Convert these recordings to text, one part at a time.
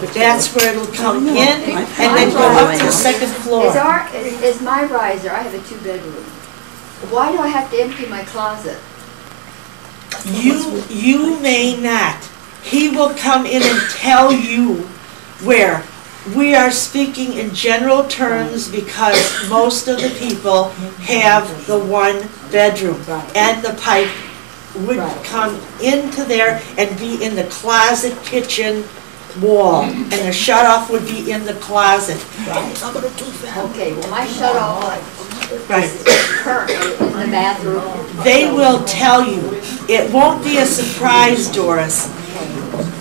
But that's where it'll come in and then go up to the second floor. Is my riser, I have a 2-bedroom. Why do I have to empty my closet? You may not. He will come in and tell you where. We are speaking in general terms because most of the people have the 1 bedroom, and the pipe would come into there and be in the closet kitchen wall, and the shut-off would be in the closet. Okay, well my shut-off is currently in the bathroom. They will tell you. It won't be a surprise, Doris.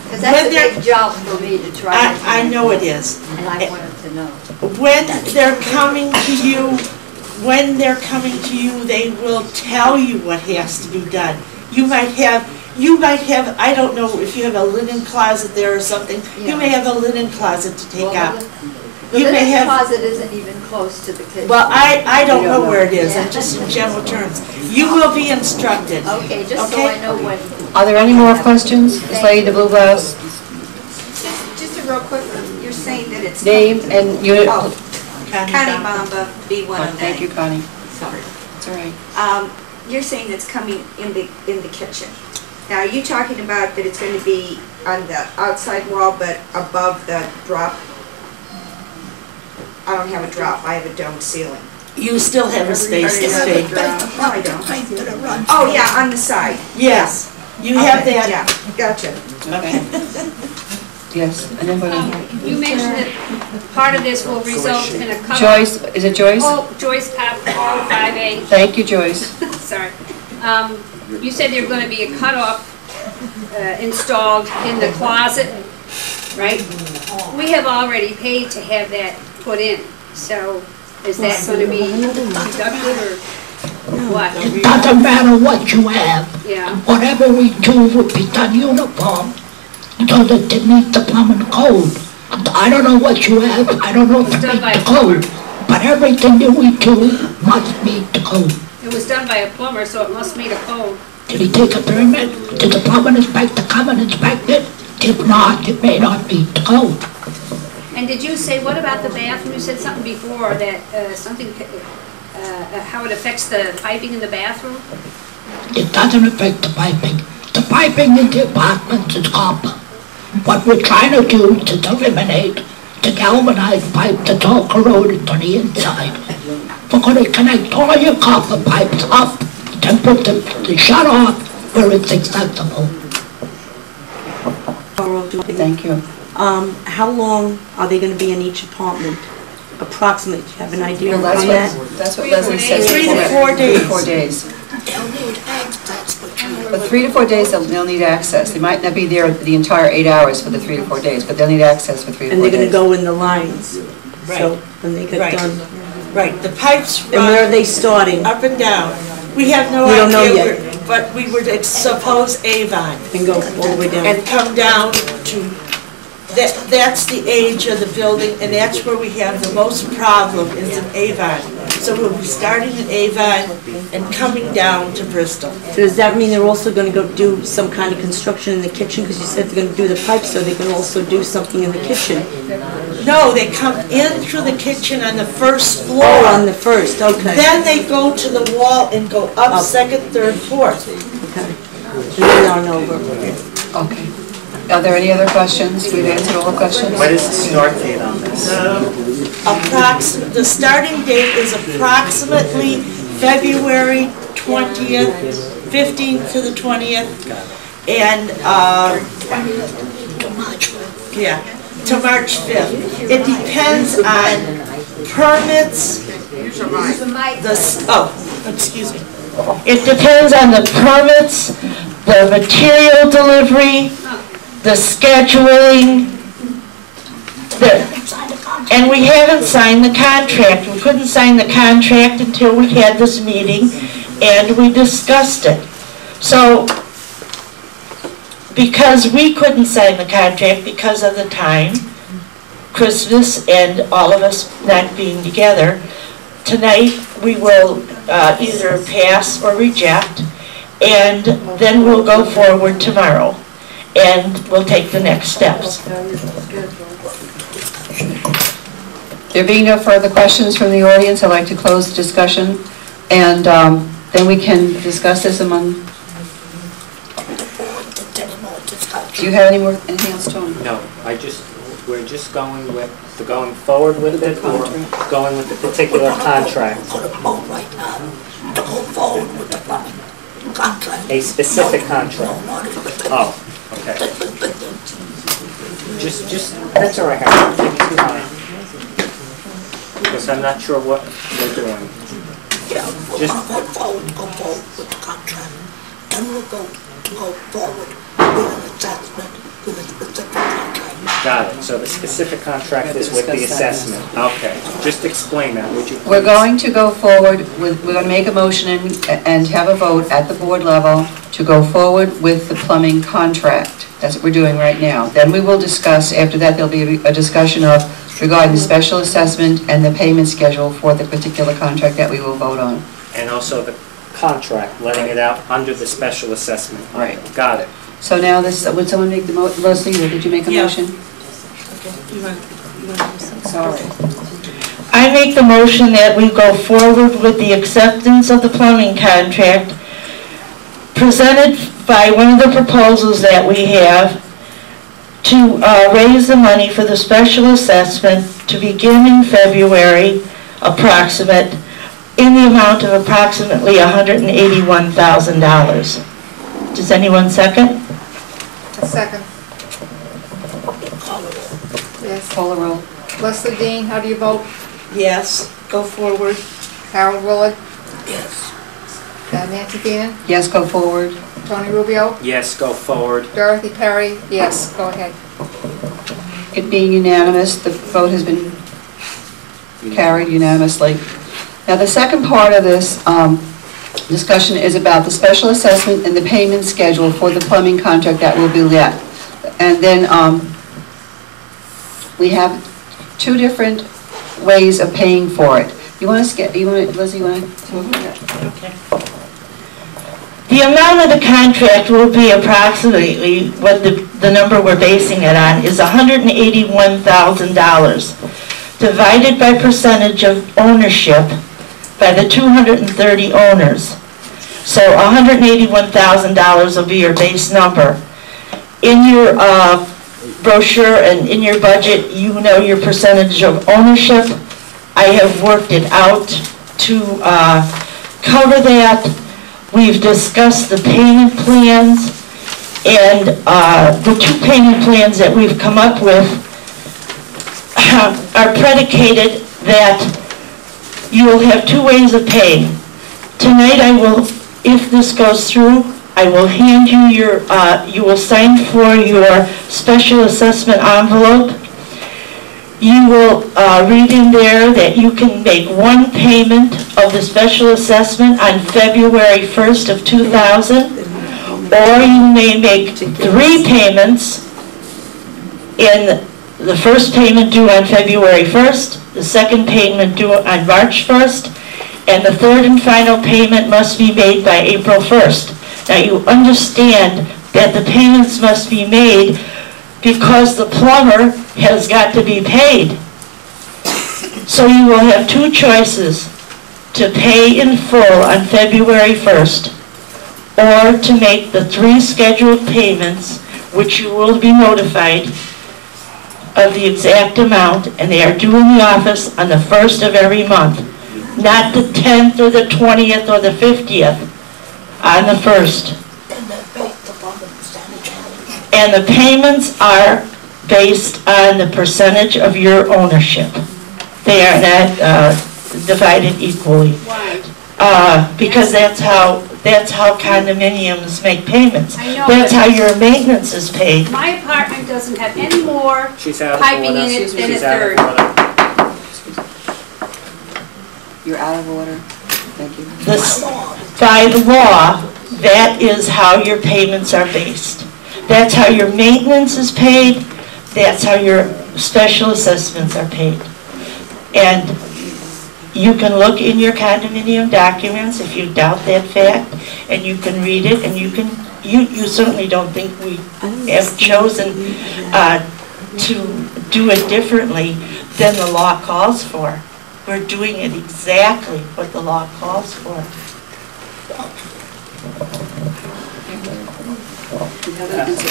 Because that's a big job for me to try. I know it is. And I wanted to know. When they're coming to you, they will tell you what has to be done. You might have, I don't know if you have a linen closet there or something, you may have a linen closet to take out. The linen closet isn't even close to the kitchen. Well, I don't know where it is, I'm just in general terms. You will be instructed. Okay, just so I know when. Are there any more questions? This lady in the blue blouse. Just a real quick one. You're saying that it's... Name and unit. Oh, Connie Bamba, B109. Thank you, Connie. Sorry. That's all right. You're saying it's coming in the kitchen. Now, are you talking about that it's going to be on the outside wall but above the drop? I don't have a drop. I have a domed ceiling. You still have a space to stay. No, I don't. Oh, yeah, on the side. Yes, you have that. Yeah, gotcha. Okay. Yes, and then You mentioned that part of this will result in a cutoff. Joyce, is it Joyce? Oh, Joyce Pop, 5A. Thank you, Joyce. Sorry. You said there's going to be a cutoff installed in the closet, right? We have already paid to have that put in, so is that going to be deducted or what? It doesn't matter what you have. Yeah. Whatever we do will be done uniform so that it meets the plumbing code. I don't know what you have, I don't know if it meets the code, but everything that we do must meet the code. It was done by a plumber, so it must meet a code. Did he take a permit? Did the plumbing inspector come and inspect it? If not, it may not meet the code. And did you say, what about the bathroom? You said something before that how it affects the piping in the bathroom? It doesn't affect the piping. The piping in the apartments is copper. What we're trying to do is to eliminate the galvanized pipe that's all corroded on the inside. We're going to connect all your copper pipes up and put the shut off where it's acceptable. Thank you. How long are they going to be in each apartment? Approximately, do you have an idea on Well, that? that's what Leslie said. 3 to 4 days. 3 to 4 days. But 3 to 4 days, they'll need access. They might not be there the entire 8 hours for the 3 to 4 days, but they'll need access for 3 to 4 days. And they're going to go in the lines, Right. so when they get Right. done. Right, the pipes And where are run they starting? up and down. We have no We don't know idea, yet. but we were to suppose Avon And go all the way down? and come down to, that's the age of the building, and that's where we have the most problem is in Avon. So we'll be starting in Avon and coming down to Bristol. So does that mean they're also going to go do some kind of construction in the kitchen? Because you said they're going to do the pipes, so they can also do something in the kitchen. No, they come in through the kitchen on the first floor. Oh, on the first, okay. Then they go to the wall and go up second, third, fourth. Okay. And then on over. Okay. Are there any other questions? We've answered all the questions? What is the start date on this? The starting date is approximately February 20th, 15th to the 20th, and, yeah, to March 5th. It depends on permits, excuse me. It depends on the permits, the material delivery, the scheduling, and we haven't signed the contract. We couldn't sign the contract until we had this meeting and we discussed it. So, because we couldn't sign the contract because of the time, Christmas and all of us not being together, tonight we will either pass or reject, and then we'll go forward tomorrow. and we'll take the next steps. There being no further questions from the audience, I'd like to close the discussion, and then we can discuss this among... Do you have anything else, Tony? No, we're just going forward with it, or going with the particular contract? A specific contract? Oh, okay. Just, that's all right, Harry, take your time. Because I'm not sure what we're doing. Just go forward with the contract. Then we'll go forward with an assessment with a specific contract. got it. So the specific contract is with the assessment. Okay. Just explain that, would you please? We're going to go forward with, we're going to make a motion and have a vote at the board level to go forward with the plumbing contract. That's what we're doing right now. Then we will discuss, after that there'll be a discussion of regarding the special assessment and the payment schedule for the particular contract that we will vote on. And also the contract, letting it out under the special assessment. Right. Got it. So now this, would someone make the Leslie, or did you make a motion? Sorry. I make the motion that we go forward with the acceptance of the plumbing contract presented by one of the proposals that we have to raise the money for the special assessment to begin in February, approximate, in the amount of approximately $181,000. Does anyone second? A second. Yes. Call the roll. Leslie Dean, how do you vote? Yes. Go forward. Harold Willard? Yes. Nancy Keenan? Yes, go forward. Tony Rubio? Yes, go forward. Dorothy Perry? Yes, go ahead. It being unanimous, the vote has been carried unanimously. Now, the second part of this discussion is about the special assessment and the payment schedule for the plumbing contract that will be let. And then we have two different ways of paying for it. Leslie, you want to talk about that? Okay. The amount of the contract will be approximately, what the number we're basing it on, is $181,000, divided by percentage of ownership by the 230 owners. So $181,000 will be your base number. In your brochure and in your budget, you know your percentage of ownership. I have worked it out to cover that. We've discussed the payment plans, and the two payment plans that we've come up with are predicated that you will have two ways of paying. Tonight I will, if this goes through, I will hand you your, you will sign for your special assessment envelope. You will read in there that you can make one payment of the special assessment on February 1st of 2000, or you may make three payments, in the first payment due on February 1st, the second payment due on March 1st, and the third and final payment must be made by April 1st. Now you understand that the payments must be made because the plumber has got to be paid. So you will have two choices: to pay in full on February 1st, or to make the three scheduled payments, which you will be notified of the exact amount, and they are due in the office on the 1st of every month, not the 10th or the 20th or the 50th, on the 1st. And the payments are based on the percentage of your ownership. They are not divided equally. Why? Because that's how condominiums make payments. I know, That's but- how your maintenance is paid. My apartment doesn't have any more She's out of piping order. in it than a She's out of third. order. You're out of order. Thank you. By the law, that is how your payments are based. That's how your maintenance is paid. That's how your special assessments are paid. And you can look in your condominium documents if you doubt that fact, and you can read it, and you can you certainly don't think we have chosen to do it differently than the law calls for. We're doing it exactly what the law calls for.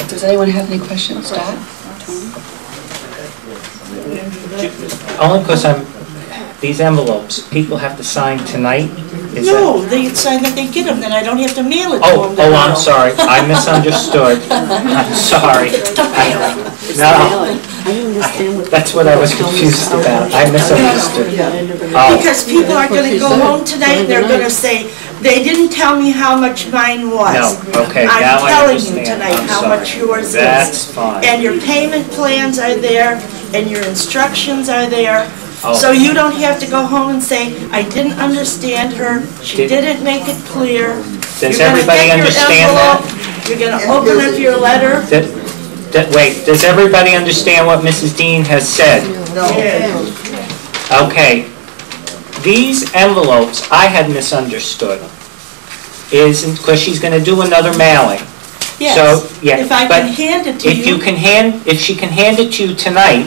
Does anyone have any questions, Dot? Only because these envelopes, people have to sign tonight? Is No, that- they sign that they get them, then I don't have to mail it to Oh, them. I'm sorry, I misunderstood. I'm sorry. No, I don't understand what. that's what I was confused about, I misunderstood. Oh, Because people are gonna go home tonight and they're gonna say, they didn't tell me how much mine was. no, okay, now I I'm telling you understand, tonight I'm how sorry. much yours is. That's fine. And your payment plans are there, and your instructions are there. Oh. So you don't have to go home and say, I didn't understand her, she Did- didn't make it clear. Does everybody understand that? You're gonna open up your letter. Wait, does everybody understand what Mrs. Dean has said? Okay, these envelopes, I had misunderstood, is because she's gonna do another mailing. Yes, So, yeah, if I but can hand it to if you. if she can hand it to you tonight,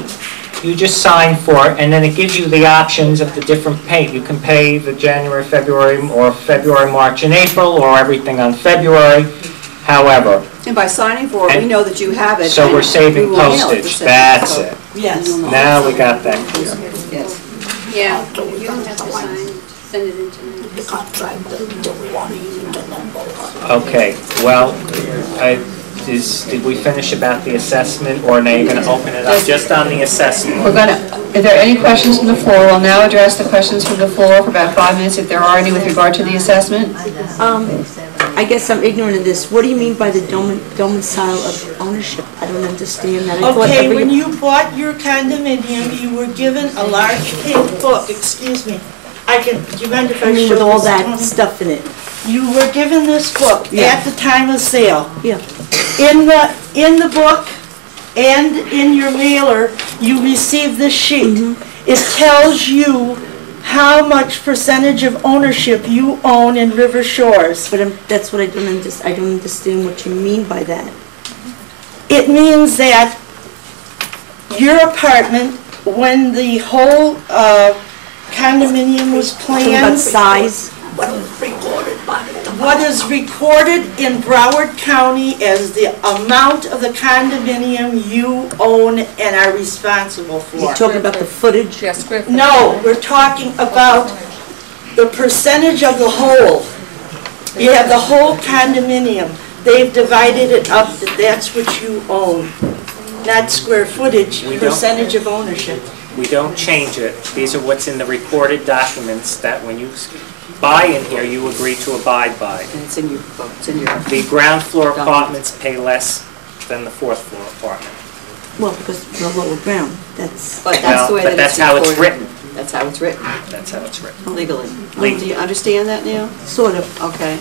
you just sign for it, and then it gives you the options of the different pay. You can pay the January, February, or February, March, and April, or everything on February, however. And by signing for it, we know that you have it. So and we're we saving will mail it the postage, same. that's So- it. Yes. Now we got that clear. Yes. Yeah, you don't have to sign, send it in tonight. Okay, well, did we finish about the assessment, or now you're gonna open it up just on the assessment? We're gonna, are there any questions from the floor? We'll now address the questions from the floor for about 5 minutes, if there are any with regard to the assessment. I guess I'm ignorant of this. What do you mean by the domicile of ownership? I don't understand that. I thought Okay, every- when you bought your condominium, you were given a large pink book, excuse me. Do you mind if I I mean, show with all this? that stuff in it. You were given this book Yeah. at the time of sale. Yeah. In the book and in your mailer, you received this sheet. It tells you how much percentage of ownership you own in River Shores. But that's what I don't understand. I don't understand what you mean by that. It means that your apartment, when the whole condominium was Talking about planned, size. what is recorded in Broward County as the amount of the condominium you own and are responsible You're for. talking about the footage. Yes, Griffin. No, we're talking about the percentage of the whole. You have the whole condominium. They've divided it up, that that's what you own, not square footage, We don't- percentage of ownership. We don't change it. These are what's in the recorded documents that when you buy in here, you agree to abide by. And it's in your book. It's in your. The ground floor apartments pay less than the fourth floor apartment. Well, because the lower ground. That's. But that's the way But that it's that's how it's recorded. written. That's how it's written, That's how it's written. legally. Legally. Do you understand that now? Sort of. Okay.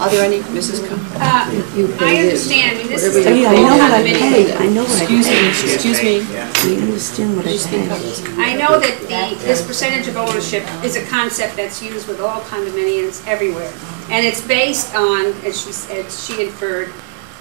Are there any, Mrs. Co? I understand, I mean, this is Yeah, a I whole know what I condominium. paid. I know what I Excuse me, paid. excuse me. I understand what I paid. I know that this percentage of ownership is a concept that's used with all condominiums everywhere. And it's based on, as she inferred,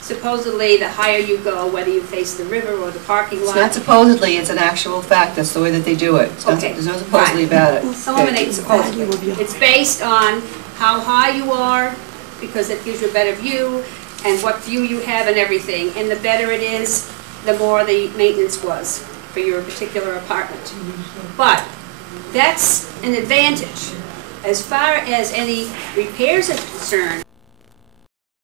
supposedly the higher you go, whether you face the river or the parking It's not lot. supposedly, it's an actual fact, that's the way that they do it. It's not- Okay, There's no supposedly fine. about it. Eliminate supposedly. It's based on how high you are, because it gives you a better view, and what view you have and everything. And the better it is, the more the maintenance was for your particular apartment. But that's an advantage. As far as any repairs are concerned,